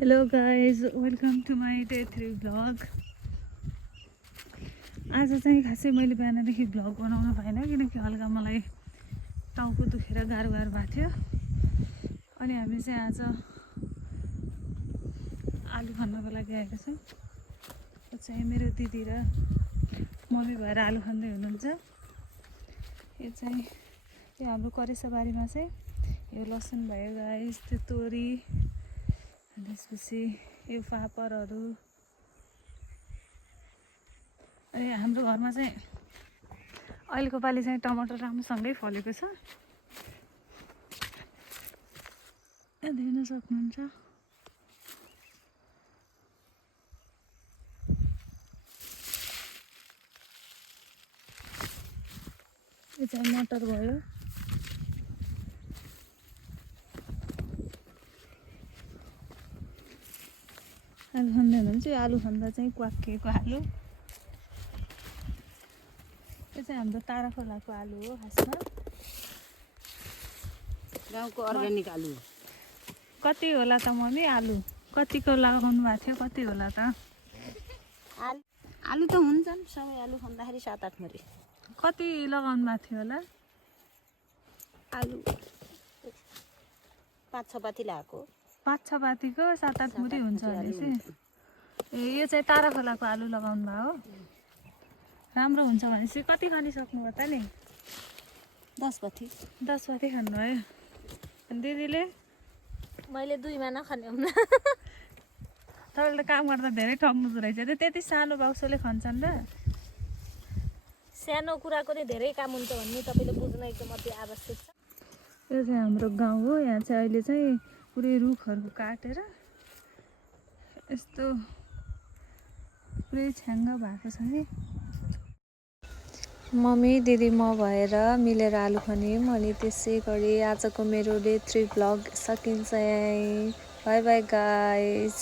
Hello guys, welcome to my day 3 vlog. आज चाहिँ खासै मैले बिहानदेखि भ्लग बनाउन पाइनँ किनकि हल्का मलाई टाउको दुखेर गाह्रो भएको थियो। अनि हामी चाहिँ आज आलु खन्नको लागि आएका छौँ। यो चाहिँ मेरो दिदी र मम्मी भएर आलु खन्दै हुनुहुन्छ। यो चाहिँ यो हाम्रो करेसाबारीमा चाहिँ यो लसुन भयो गाइस, त्यो तोरी, त्यसपछि यो फापरहरू। अनि हाम्रो घरमा चाहिँ अहिलेको पालि चाहिँ टमाटर राम्रोसँगै फलेको छ। यहाँ देख्न सक्नुहुन्छ। यो चाहिँ मटर भयो। आलु खन्दै हुनुहुन्छ। यो आलु खन्दा चाहिँ क्वाकिएको आलु। यो चाहिँ हाम्रो तारा खोलाको आलु हो खासमा। गाउँको अर्ग्यानिक आलु। कति होला त मम्मी आलु? कतिको लगाउनु भएको थियो? कति होला त? आलु त हुन्छन् सबै आलु खन्दाखेरि 7-8 मुरी। कति लगाउनु भएको थियो होला? आलु 5-6 पाती लगाएको। 5-6 पातीको 7-8 मुरी हुन्छ भनेपछि। यो चाहिँ तारा खोलाको आलु लगाउनु भयो हो। राम्रो हुन्छ भनेपछि कति खनिसक्नु भयो त नि? 10 पाती। 10 पाती खन्नुभयो। अनि दिदीले? मैले 2 मा नखने हुन्न। तपाईँले काम गर्दा धेरै ठग्नुहुँदो रहेछ। त्यति सानो बाउसोले खन्छन् र? सानो कुराको नि धेरै काम हुन्छ भन्ने तपाईँले बुझ्न एकदम अति आवश्यक छ। यो चाहिँ हाम्रो गाउँ हो। यहाँ चाहिँ अहिले चाहिँ पुरै रुखहरू काटेर यस्तो पुरै छ्याङ्ग भएको छ नि। मम्मी दिदी म भएर मिलेर आलु खन्यौँ। अनि त्यसै गरी आजको मेरो डे 3 भ्लग सकिन्छ यहीँ। By by guys.